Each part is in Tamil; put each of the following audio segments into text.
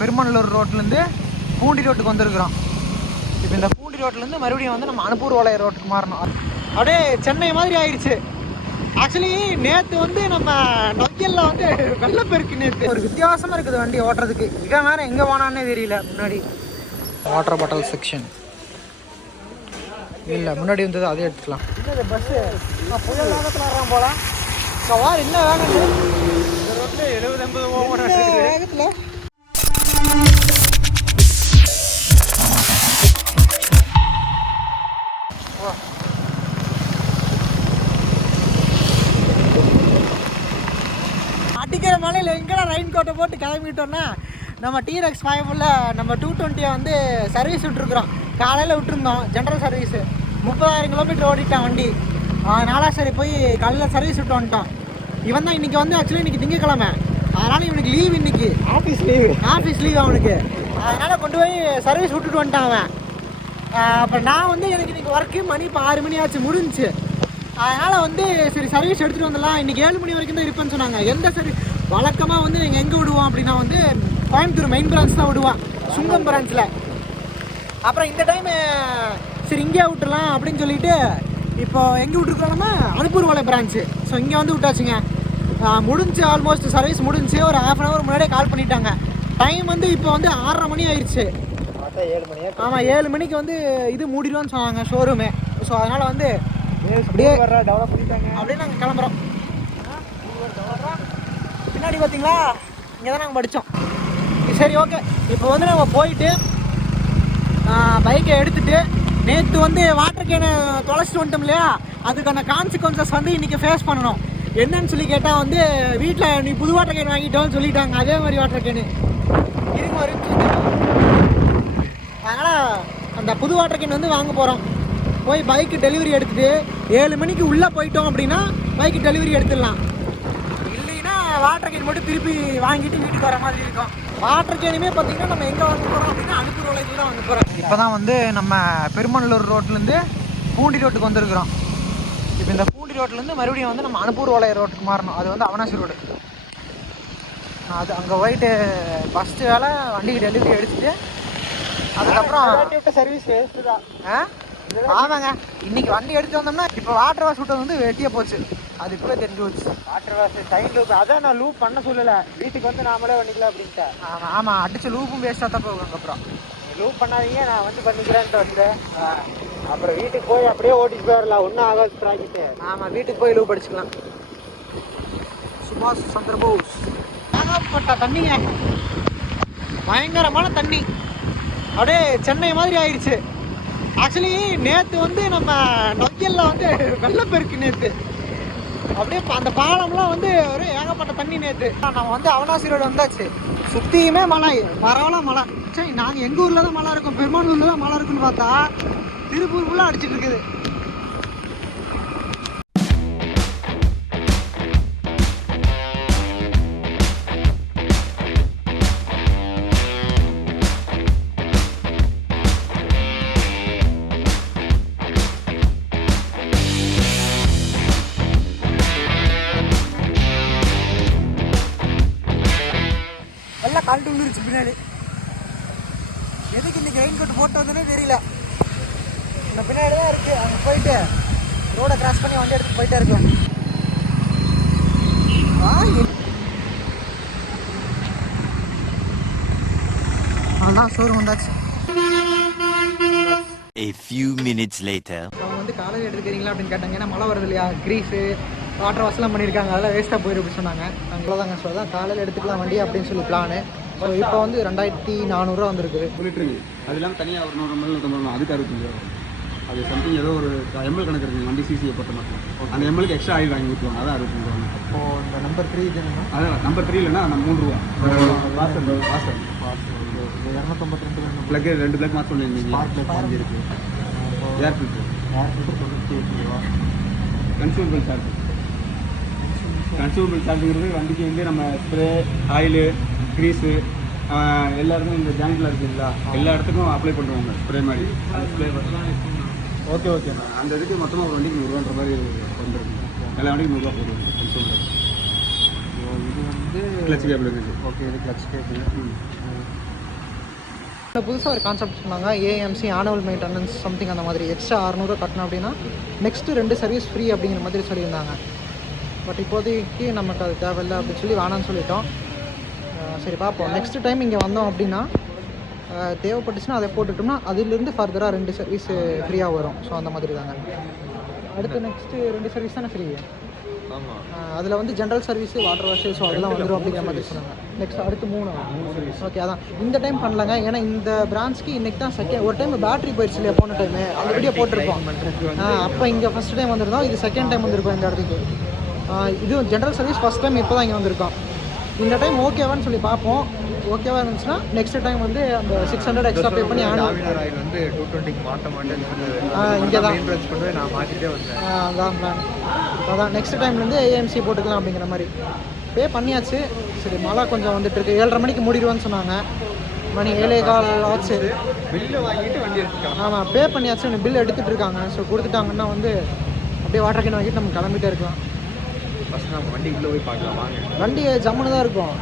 பெருமநல்லூர் ரோட்லேருந்து பூண்டி ரோட்டுக்கு வந்திருக்கிறோம். இப்போ இந்த பூண்டி ரோட்லேருந்து மறுபடியும் வந்து நம்ம அனுப்பூர் வளைய ரோட்டுக்கு மாறணும். அப்படியே சென்னை மாதிரி ஆயிடுச்சு. ஆக்சுவலி நேற்று வந்து நம்ம நொய்யலில் வந்து வெள்ளப்பெருக்கு நேற்று ஒரு வித்தியாசமாக இருக்குது வண்டி ஓட்டுறதுக்கு. இவன் வேறு எங்கே போனான்னே தெரியல. முன்னாடி வாட்டர் பாட்டில் செக்ஷன் இல்லை, முன்னாடி வந்தது அதே எடுத்துக்கலாம். இல்லை பஸ்ஸு புயல் வேகத்தில் வர்றான் போல. வார் என்ன வேகம் இந்த ரோட்டில் 70-80 வேகத்தில். அடிக்கிற மலையில் எங்கடா ரெயின் கோட்டை போட்டு கிளம்பிட்டோன்னா நம்ம டீரெக்ஸ் 5 நம்ம 220 வந்து சர்வீஸ் விட்டுருக்குறோம். காலையில் விட்டுருந்தோம் ஜென்ரல் சர்வீஸு. 30,000 கிலோமீட்டர் ஓடிட்டான் வண்டி. அதனால் சரி போய் காலையில் சர்வீஸ் விட்டு வந்துட்டோம். இவன் தான் இன்றைக்கி வந்து ஆக்சுவலி இன்றைக்கி திங்கக்கிழமை, அதனால் இவனுக்கு லீவ். இன்றைக்கி ஆஃபீஸ் லீவ் அவனுக்கு. அதனால் கொண்டு போய் சர்வீஸ் விட்டுட்டு வந்துட்டான் அவன். அப்புறம் நான் வந்து எனக்கு இன்றைக்கி ஒர்க்கு மணி இப்போ 6 மணி ஆச்சு முடிஞ்சிச்சு. அதனால் வந்து சரி சர்வீஸ் எடுத்துகிட்டு வந்துடலாம். இன்றைக்கி 7 மணி வரைக்கும் தான் இருப்பேன்னு சொன்னாங்க. எந்த சர்வீஸ் வழக்கமாக வந்து நீங்கள் எங்கே விடுவோம் அப்படின்னா வந்து கோயம்புத்தூர் மெயின் பிரான்ச் தான் விடுவான், சுங்கம் பிரான்ச்சில். அப்புறம் இந்த டைமு சரி இங்கே விட்டுலாம் அப்படின்னு சொல்லிட்டு இப்போ எங்கே விட்டுருக்குறோம்னா அனுப்பூர் வளைய பிரான்ச்சு. ஸோ இங்கே வந்து விட்டாச்சுங்க. முடிஞ்சு ஆல்மோஸ்ட் சர்வீஸ் முடிஞ்சு ஒரு 1/2 அன் ஹவர் முன்னாடியே கால் பண்ணிட்டாங்க. டைம் வந்து இப்போ வந்து 6:30 மணி ஆயிடுச்சு. 7 மணி. ஆமாம், 7 மணிக்கு வந்து இது மூடிடுவோன்னு சொன்னாங்க ஷோரூமு. ஸோ அதனால் வந்து அப்படியே டெவலப் பண்ணிட்டாங்க. அப்படியே நாங்கள் கிளம்புறோம். பின்னாடி பார்த்தீங்களா, இங்கே தான் நாங்கள் படித்தோம். சரி ஓகே, இப்போ வந்து நம்ம போயிட்டு பைக்கை எடுத்துகிட்டு நேற்று வந்து வாட்டர் கேனை தொலைச்சிட்டு வந்துட்டோம் இல்லையா, அதுக்கான கான்சிக்வன்சஸ் வந்து இன்றைக்கி ஃபேஸ் பண்ணணும். என்னன்னு சொல்லி கேட்டால் வந்து வீட்டில் நீ புது வாட்டர் கேன் வாங்கிட்டோன்னு சொல்லிட்டாங்க. அதே மாதிரி வாட்டர் கேனு இருக்கு ஒரு. அதனால் அந்த புது வாட்டர் கேன் வந்து வாங்க போகிறோம். போய் பைக்கு டெலிவரி எடுத்துகிட்டு 7 மணிக்கு உள்ளே போயிட்டோம் அப்படின்னா பைக்கு டெலிவரி எடுத்துடலாம். இல்லைன்னா வாட்டர் கேன் மட்டும் திருப்பி வாங்கிட்டு வீட்டுக்கு வர மாதிரி இருக்கும். வாட்டர் கேனுமே பார்த்தீங்கன்னா நம்ம எங்கே வாங்க போகிறோம் அப்படின்னா அனுப்பூர் வளையத்தில் தான் வாங்க போகிறோம். இப்போ தான் வந்து நம்ம பெருமநல்லூர் ரோட்லேருந்து பூண்டி ரோட்டுக்கு வந்திருக்கிறோம். இப்போ இந்த பூண்டி ரோட்லேருந்து மறுபடியும் வந்து நம்ம அனுப்பூர் வளைய ரோட்டுக்கு மாறணும். அது வந்து அவனாசி ரோடு. அது அங்கே போயிட்டு ஃபஸ்ட்டு வேலை வண்டிக்கு டெலிவரி எடுத்துகிட்டு அதுக்கப்புறம் சர்வீஸ் வேஸ்ட்டு தான். ஆமாங்க, இன்னைக்கு வண்டி எடுத்து வந்தோம்னா இப்போ வாட்டர் வாஷ் விட்டது வந்து வெட்டியே போச்சு. அது இப்போ தெரிஞ்சு போச்சு. வாட்டர் வாஷ் டைம் லூப் அதான் நான் லூப் பண்ண சொல்லலை. வீட்டுக்கு வந்து நாமளே பண்ணிக்கலாம் அப்படின்ட்டு. ஆமாம் ஆமாம், அடிச்சு லூப்பும் வேஸ்ட்டாக தான் போகும். அதுக்கப்புறம் லூப் பண்ணாதீங்க, நான் வந்து பண்ணிக்கிறேன்ட்டு வந்தேன். அப்புறம் வீட்டுக்கு போய் அப்படியே ஓட்டிட்டு போயிடலாம், ஒன்றும் ஆகாது ப்ராஜெக்ட்டு. ஆமாம், வீட்டுக்கு போய் லூப் அடிச்சுக்கலாம். சுபாஷ் சந்திர போஸ். ஏகப்பட்ட தண்ணிங்க, பயங்கரமான தண்ணி. அப்படியே சென்னை மாதிரி ஆயிடுச்சு. ஆக்சுவலி நேற்று வந்து நம்ம நொய்யலில் வந்து வெள்ளப்பெருக்கு நேற்று. அப்படியே அந்த பாலம்லாம் வந்து ஒரு ஏகப்பட்ட தண்ணி நேற்று. நம்ம வந்து அவனாசி ரோடு வந்தாச்சு. சுற்றியுமே மழை, பரவலாம் மழை. சரி, நாங்கள் எங்கள் ஊரில் தான் மழை இருக்கும், பெருமானூரில் தான் மழை இருக்குன்னு பார்த்தா திருப்பூர் ஃபுல்லாக அடிச்சிட்டு இருக்குது. கால்ட்டு வந்துருச்சு பின்னாடி. எதுக்கு இன்றைக்கி ரெயின் கோட் போட்டு வந்தோன்னே தெரியல. இந்த பின்னாடி தான் இருக்குது. அங்கே போயிட்டு ரோடை கிராஸ் பண்ணி வண்டி எடுத்து போயிட்டே இருக்கலாம். அதான் ஷோரூம் வந்தாச்சு. A few minutes later. அவங்க வந்து காலேஜ் எடுத்துக்கிறீங்களா அப்படின்னு கேட்டாங்க. ஏன்னா மழை வருது இல்லையா, கிரீஸு வாட்டர் வாஷ்லாம் பண்ணியிருக்காங்க, அதெல்லாம் வேஸ்ட்டாக போயிடும் அப்படின்னு சொன்னாங்க. அவ்வளோதாங்க. ஸோ தான் காலையில் எடுத்துக்கலாம் வண்டி அப்படின்னு சொல்லி பிளானு. ஸோ இப்போ வந்து 2400 வந்திருக்குது. லிட்டருங்க. அது இல்லாமல் தனியாக ஒரு 100 ml 150 ml அதுக்கு 65 ரூபா. அது சம்திங் ஏதோ ஒரு எம்எல் கணக்கு இருக்குங்க வண்டி சிசியை பொறுத்த மட்டும். அந்த எம்எல்க்கு எக்ஸ்ட்ரா ஆயில் வாங்கி ஊற்றுவாங்க, அதான் 65 ரூபா. இப்போது இந்த நம்பர் 3 இதுன்னா அதான் நம்பர் 3 இல்லைன்னா அந்த 3 ரூபா. வாசல் 252 பிளக்கு 2 பிளக் மாற்ற சொல்லியிருந்தீங்க. பாஞ்சு இருக்குது. ஏர் ஃபில்டர் 98 ரூபா. Consumable charge. கன்சூமபிள் சார்ஜுங்கிறது வண்டிக்கு வந்து நம்ம ஸ்ப்ரே, ஆயிலு, க்ரீஸு எல்லாருக்கும் இந்த ஜாயிண்டில் இருக்குங்களா, எல்லா இடத்துக்கும் அப்ளை பண்ணுவாங்க ஸ்ப்ரே மாதிரி. அந்த ஸ்ப்ரே ஓகே ஓகேண்ணா. அந்த இதுக்கு மொத்தமாக ஒரு வண்டிக்கு 100 ரூபான்ற மாதிரி வந்துருக்குங்க. எல்லா வண்டிக்கும் 100 ரூபா போடுவாங்க கன்சூமபிள். இது வந்து கிளச் கேபிள் இருக்குது. ஓகே, இது கிளச் கேபிள். புதுசாக ஒரு கான்செப்ட் சொன்னாங்க, ஏஎம்சி ஆனுவல் மெயின்டெனன்ஸ் சம்திங் அந்த மாதிரி எக்ஸ்ட்ரா 600 கட்டணும் அப்படின்னா நெக்ஸ்ட்டு 2 சர்வீஸ் ஃப்ரீ அப்படிங்கிற மாதிரி சொல்லியிருந்தாங்க. பட் இப்போதைக்கு நமக்கு அது தேவையில்லை அப்படின்னு சொல்லி வேணான்னு சொல்லிட்டோம். சரி பார்ப்போம். நெக்ஸ்ட் டைம் இங்கே வந்தோம் அப்படின்னா தேவைப்பட்டுச்சுன்னா அதை போட்டுட்டோம்னா அதுலேருந்து ஃபர்தராக 2 சர்வீஸ் ஃப்ரீயாக வரும். ஸோ அந்த மாதிரி தாங்க. அடுத்து நெக்ஸ்ட்டு 2 சர்வீஸ் தானே ஃப்ரீ. ஆமாம், அதில் வந்து general service, water wash, so அதெல்லாம் வந்துடும் அப்படிங்கிற மாதிரி சொன்னாங்க. நெக்ஸ்ட் அடுத்து 3 சர்வீஸ். ஓகே, அதான் இந்த டைம் பண்ணலாங்க. ஏன்னா இந்த பிரான்ச்க்கு இன்றைக்கி தான் செகண்ட். ஒரு டைம் பேட்டரி போயிடுச்சு இல்லையா போன டைமு, அந்த வீடியோ போட்டிருப்போம். அப்போ இங்கே ஃபஸ்ட் டைம் வந்திருந்தோம், இது செகண்ட் டைம் வந்திருக்கோம் இந்த இடத்துக்கு. இது ஜென்ரல் சர்வீஸ் ஃபஸ்ட் டைம் இப்போ தான் இங்கே வந்திருக்கோம். இந்த டைம் ஓகேவான்னு சொல்லி பார்ப்போம். ஓகேவா இருந்துச்சுன்னா நெக்ஸ்ட் டைம் வந்து அந்த 600 எக்ஸ்ட்ரா பே பண்ணி டாமினார் ஆயில் வந்து 220க்கு மாட்ட மாட்டேன்னு சொன்னது. இங்கே தான் இன்ட்ரெஸ்ட் பண்ணி நான் மாற்றிட்டே வந்தேன். அதான் பிளான். அதான் நெக்ஸ்ட் டைம்லேருந்து ஏஎம்சி போட்டுக்கலாம் அப்படிங்கிற மாதிரி பே பண்ணியாச்சு. சரி, மழை கொஞ்சம் வந்துட்டுருக்கு. 7:30 மணிக்கு மூடிடுவான்னு சொன்னாங்க. மணி 7:15 ஆச்சு. பில்லு வாங்கிட்டு வண்டி எடுத்துக்கலாம். ஆமாம், பே பண்ணியாச்சு. பில் எடுத்துகிட்டு இருக்காங்க. ஸோ கொடுத்துட்டாங்கன்னா வந்து அப்படியே வாட்டர் கேன் வாங்கிட்டு நம்ம கிளம்பிட்டே இருக்கலாம். ஃபஸ்ட் நம்ம வண்டி உள்ளே போய் பார்க்கலாம் வாங்க. வண்டி ஜம்முன்னு தான் இருக்கும்.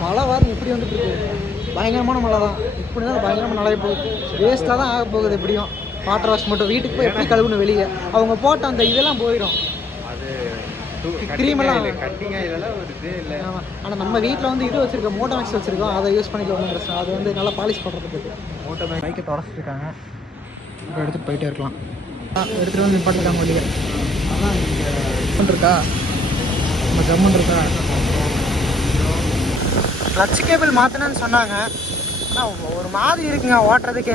மழை வாரம் இப்படி வந்துட்டு இருக்கு, பயங்கரமான மழை தான். இப்படி தான் பயங்கரமாக மழை போகுது. வேஸ்ட்டாக தான் ஆக போகுது. எப்படியும் வாட்டர் வாஷ் மட்டும் வீட்டுக்கு போய் எப்படி கழுவுணும் வெளியே. அவங்க போட்ட அந்த இதெல்லாம் போயிடும், அது க்ரீமெல்லாம் கட்டிங்க இதெல்லாம் ஒரு இதே இல்லை. ஆமாம். ஆனால் நம்ம வீட்டில் வந்து இது வச்சுருக்கோம், மோட்டோ மேக்ஸ் வச்சுருக்கோம். அதை யூஸ் பண்ணிக்கலாம் பிரச்சனை. அது வந்து நல்லா பாலிஷ் பண்ணுறதுக்கு. மோட்டோ மேக்ஸ் பைக்கை தொடச்சிருக்காங்க. இப்போ எடுத்துகிட்டு போயிட்டே இருக்கலாம். எடுத்துகிட்டு வந்து நிப்பாட்டிருக்காங்க வண்டியை. அதான் இங்கே இருக்கா, நம்ம ஜம்முன் இருக்கா. கிளட்ச் கேபிள் மாற்றினேன்னு சொன்னாங்க. ஆனால் ஒரு மாதிரி இருக்குங்க ஓட்டுறதுக்கே.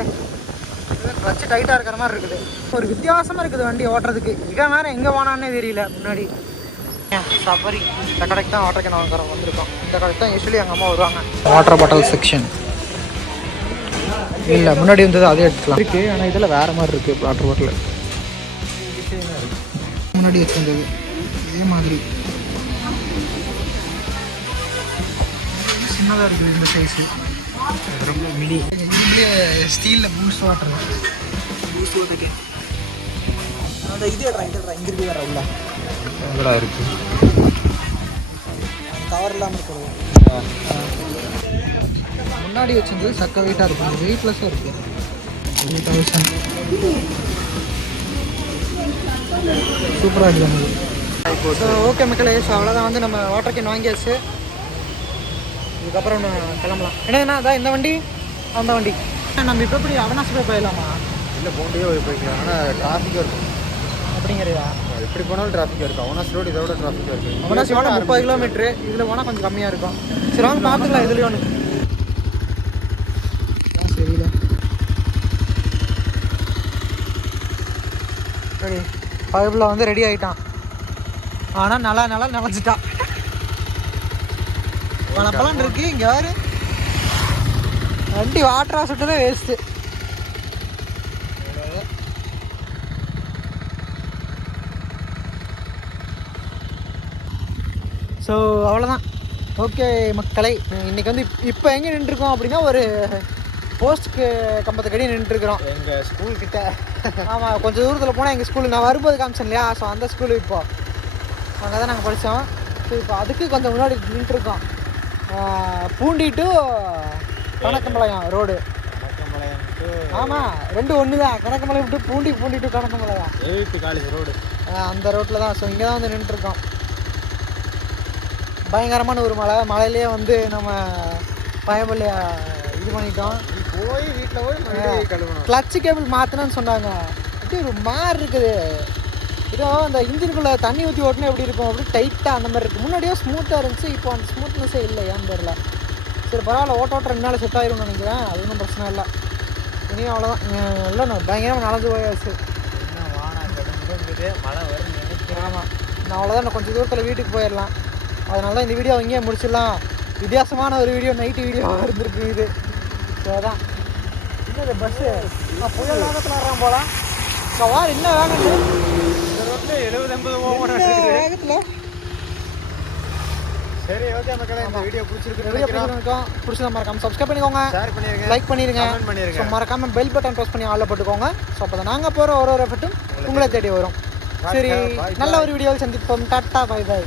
கிளட்ச் டைட்டாக இருக்கிற மாதிரி இருக்குது. ஒரு வித்தியாசமாக இருக்குது வண்டி ஓட்டுறதுக்கு. இவன் வேறு எங்கே போனான்னே தெரியல. முன்னாடி சஃபரி இந்த கடைக்கு தான் வாட்டர் கேன் வாங்குறோம் வந்திருக்கோம். இந்த கடைக்கு தான் யூஸ்வலி எங்கள் அம்மா வருவாங்க. வாட்டர் பாட்டில் செக்ஷன் இல்லை, முன்னாடி வந்தது அதே எடுத்துக்கலாம் இருக்குது. ஆனால் இதில் வேறு மாதிரி இருக்குது வாட்டர் பாட்டில். முன்னாடி வச்சுருந்தது இதே மாதிரி சின்னதாக இருக்குது இந்த சைஸு. ரொம்ப மினி ஸ்டீலில் பூஸ்ட் வாட்டர் பூஸ்ட் ஊற்றுக்கு அந்த இது இங்கே இருக்கு வேறு உள்ள எங்கடா இருக்குது கவர் இல்லாமல் இருக்கிறது. முன்னாடி வச்சிருந்தது சக்க வெயிட்டாக இருக்கும், வெயிட்லெஸ்ஸாக இருக்குது. 2000 சூப்பராக இருக்குது நமக்கு. ஸோ ஓகே மக்களே, ஸோ அவ்வளோதான். வந்து நம்ம வாட்டர் கேன் வாங்கியாச்சு. இதுக்கப்புறம் ஒன்று கிளம்பலாம். என்னன்னா அதான் இந்த வண்டி அந்த வண்டி. நம்ம இப்போ எப்படி அவனாசி போய் போயிடலாமா? இல்லை போண்டே போய்க்கலாம். ஆனால் டிராஃபிக்காக இருக்கும் அப்படிங்கிறதா? எப்படி போனாலும் டிராஃபிக்காக இருக்கும். அவனாசி ரோடு இதோட டிராஃபிக்காக இருக்குது. அவனாசி போனால் 30 கிலோமீட்ரு, இதில் போனால் கொஞ்சம் கம்மியாக இருக்கும். சரி வாங்க பார்த்துக்கலாம் இதுலேயும் ஒன்று. தெரியல. சரி, பைப்பில் வந்து ரெடி ஆகிட்டான். ஆனால் நல்லா நனைஞ்சிட்டான். பழப்பழம் இருக்கு. இங்கே வேறு வண்டி வாட்டர் வாஷ் விட்டதே வேஸ்ட்டு. ஸோ அவ்வளோதான். ஓகே மக்களை, இன்றைக்கி வந்து இப்போ எங்கே நின்றுருக்கோம் அப்படின்னா ஒரு போஸ்ட்டுக்கு கம்பத்துக்கடி நின்றுருக்குறோம் எங்கள் ஸ்கூல்கிட்ட. ஆமாம், கொஞ்சம் தூரத்தில் போனால் எங்கள் ஸ்கூலு நான் வரும்போது காமிச்சேன் இல்லையா. ஸோ அந்த ஸ்கூலு இப்போது அங்கே தான் நாங்கள் படித்தோம். ஸோ இப்போ அதுக்கு கொஞ்சம் முன்னாடி நின்றுருக்கோம். Poondi to Kanakkampalayam road. ஆமாம், 2 ஒன்று தான். Kanakkampalayam to Poondi to Kanakkampalayam 8th college road அந்த ரோட்டில் தான். ஸோ இங்கே தான் வந்து நின்றுருக்கோம். பயங்கரமான ஒரு மழையிலே வந்து நம்ம பயப்பள்ளியா இது பண்ணிட்டோம். போய் வீட்டில் போய் கழுவணும். கிளட்ச் கேபிள் மாற்றினேன்னு சொன்னாங்க. அப்படியே ஒரு மாதிரி இருக்குது. இதோ அந்த இன்ஜினுக்குள்ளே தண்ணி ஊற்றி ஓட்டினா எப்படி இருக்கும், அப்படி டைட்டாக அந்த மாதிரி இருக்குது. முன்னாடியோ ஸ்மூத்தாக இருந்துச்சு, இப்போ அந்த ஸ்மூத்னஸே இல்லை, ஏன்னு தெரியல. சரி பரவாயில்ல, ஓட்ட 2 நாள் செட் ஆயிரும்னு நினைக்கிறேன். அது ஒன்றும் பிரச்சனை இல்லை. இனியும் அவ்வளோதான். இல்லை நான் பயங்கரமாக நடந்து போயாச்சு. மழை வரும் நினைக்கிறேன். ஆமாம், நான் அவ்வளோதான். நான் கொஞ்சம் தூரத்தில் வீட்டுக்கு போயிடலாம். அதனால தான் இந்த வீடியோ இங்கேயே முடிச்சிடலாம். வித்தியாசமான ஒரு வீடியோ, நைட்டு வீடியோவாக இருந்திருக்கு இது. ஸோ அதான் இன்னும் பஸ்ஸு நான் புயல் வேகத்தில் வர்றேன் போகலாம். ஸோ வார் இன்னும் வேகத்தில் இந்த ரோட்டில் 70-80 வேகத்தில். சரி ஓகே மக்களே, இந்த வீடியோ பிடிச்சிருக்கோம் மறக்காம சப்ஸ்கிரைப் பண்ணிக்கோங்க, ஷேர் பண்ணிருங்க, லைக் பண்ணிடுங்க, கமெண்ட் பண்ணிருங்க. ஸோ மறக்காம பெல் பட்டன் ப்ரெஸ் பண்ணி ஆல்ல போட்டுக்கோங்க. ஸோ அப்போ தான் நாங்கள் போகிற ஒரு எஃபர்ட்டும் உங்களை தேடி வரும். சரி, நல்ல ஒரு வீடியோவில் சந்திப்போம். டாட்டா, பை பை.